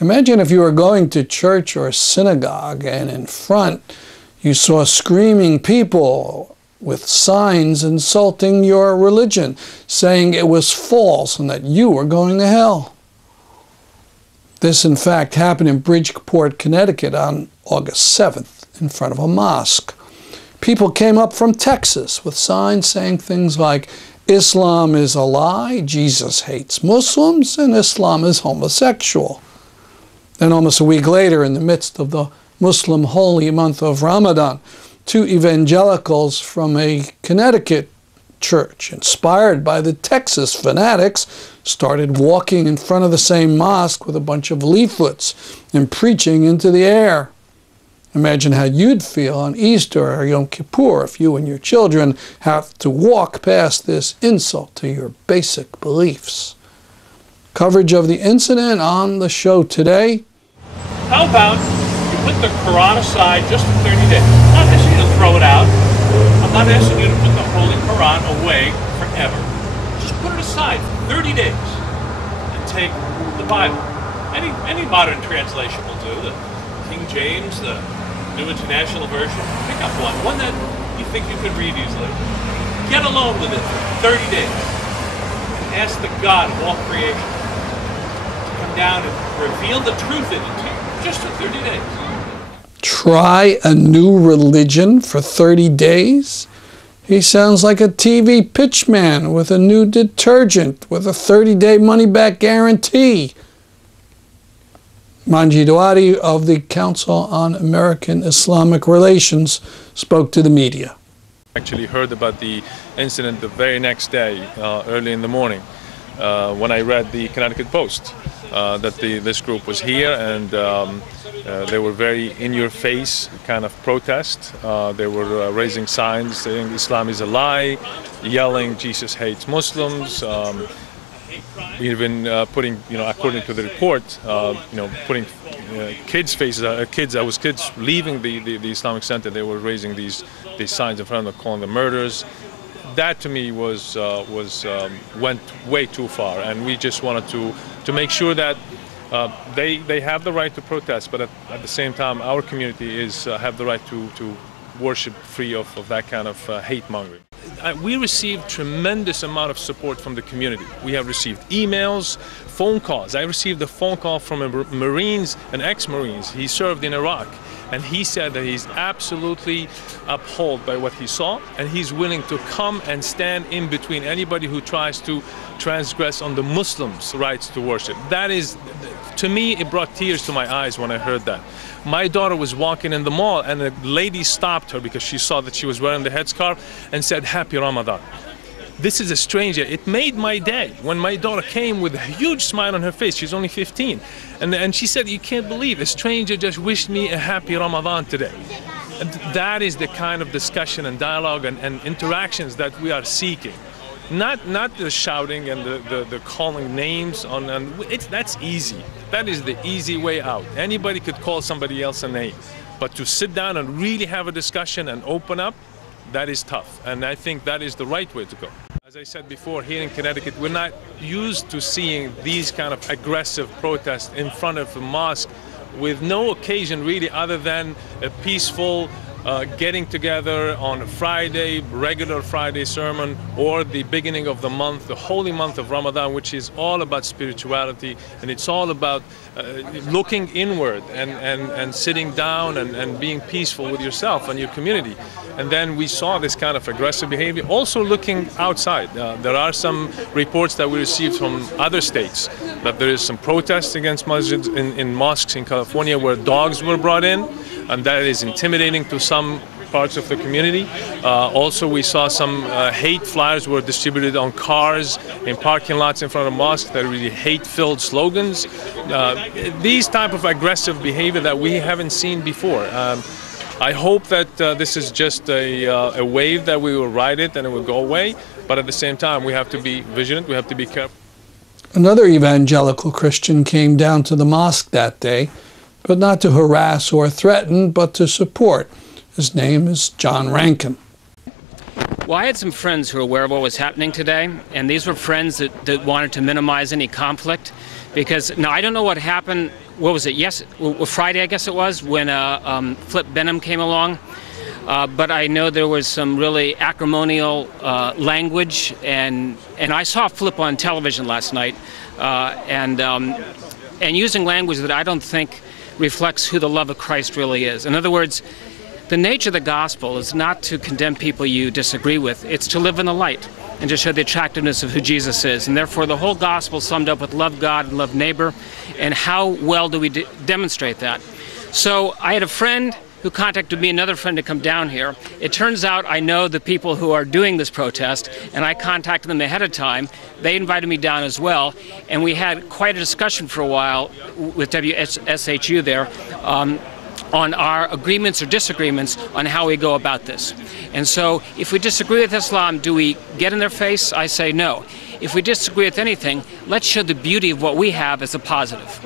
Imagine if you were going to church or synagogue and in front you saw screaming people with signs insulting your religion, saying it was false and that you were going to hell. This, in fact, happened in Bridgeport, Connecticut on August 7th in front of a mosque. People came up from Texas with signs saying things like, Islam is a lie, Jesus hates Muslims, and Islam is homosexual. Then almost a week later, in the midst of the Muslim holy month of Ramadan, two evangelicals from a Connecticut church, inspired by the Texas fanatics, started walking in front of the same mosque with a bunch of leaflets and preaching into the air. Imagine how you'd feel on Easter or Yom Kippur if you and your children have to walk past this insult to your basic beliefs. Coverage of the incident on the show today. How about you put the Quran aside just for 30 days? I'm not asking you to throw it out. I'm not asking you to put the Holy Quran away forever. Just put it aside for 30 days and take the Bible. Any modern translation will do. The King James, the New International Version. Pick up one that you think you could read easily. Get alone with it for 30 days and ask the God of all creation to come down and reveal the truth in it to you, just for 30 days. Try a new religion for 30 days? He sounds like a TV pitchman with a new detergent with a 30-day money-back guarantee. Mongi Dhaouadi of the Council on American-Islamic Relations spoke to the media. I actually heard about the incident the very next day, early in the morning, when I read the Connecticut Post, that this group was here, and they were very in-your-face kind of protest. They were raising signs saying Islam is a lie, yelling Jesus hates Muslims, even putting, according to the report, putting kids' faces, kids leaving the Islamic Center. They were raising these signs in front of them, calling them murderers. That to me went way too far, and we just wanted to make sure that they have the right to protest, but at the same time, our community have the right to worship free of that kind of hate mongering. We received tremendous amount of support from the community. We have received emails, phone calls. I received a phone call from a Marines, an ex-Marines. He served in Iraq, and he said that he's absolutely appalled by what he saw, and he's willing to come and stand in between anybody who tries to transgress on the Muslims' rights to worship. That is, to me, it brought tears to my eyes when I heard that. My daughter was walking in the mall, and a lady stopped her because she saw that she was wearing the headscarf and said, "Happy Ramadan." This is a stranger. It made my day when my daughter came with a huge smile on her face. She's only 15. And she said, "You can't believe a stranger just wished me a happy Ramadan today." And that is the kind of discussion and dialogue and interactions that we are seeking. Not the shouting and the calling names that's easy. That is the easy way out. Anybody could call somebody else a name. But to sit down and really have a discussion and open up, that is tough. And I think that is the right way to go. As I said before, here in Connecticut, we're not used to seeing these kind of aggressive protests in front of a mosque with no occasion really other than a peaceful getting together on a Friday, regular Friday sermon, or the beginning of the month, the holy month of Ramadan, which is all about spirituality, and it's all about looking inward and sitting down and being peaceful with yourself and your community. And then we saw this kind of aggressive behavior, also looking outside. There are some reports that we received from other states that there is some protests against masjids in mosques in California where dogs were brought in, and that is intimidating to some parts of the community. Also, we saw some hate flyers were distributed on cars in parking lots in front of mosques that are really hate-filled slogans. These type of aggressive behavior that we haven't seen before. I hope that this is just a wave that we will ride it and it will go away, but at the same time we have to be vigilant, we have to be careful. Another evangelical Christian came down to the mosque that day, but not to harass or threaten, but to support. His name is John Rankin. Well, I had some friends who were aware of what was happening today, and these were friends that wanted to minimize any conflict, because now I don't know what happened what was it? Yes, Friday, I guess it was, when Flip Benham came along. But I know there was some really acrimonial language, and I saw Flip on television last night, and using language that I don't think reflects who the love of Christ really is. In other words, the nature of the gospel is not to condemn people you disagree with, it's to live in the light and to show the attractiveness of who Jesus is. And therefore the whole gospel summed up with love God and love neighbor, and how well do we demonstrate that? So I had a friend who contacted me, another friend, to come down here. It turns out I know the people who are doing this protest, and I contacted them ahead of time. They invited me down as well, and we had quite a discussion for a while with WSHU there on our agreements or disagreements on how we go about this. And so if we disagree with Islam, do we get in their face? I say no. If we disagree with anything, let's show the beauty of what we have as a positive.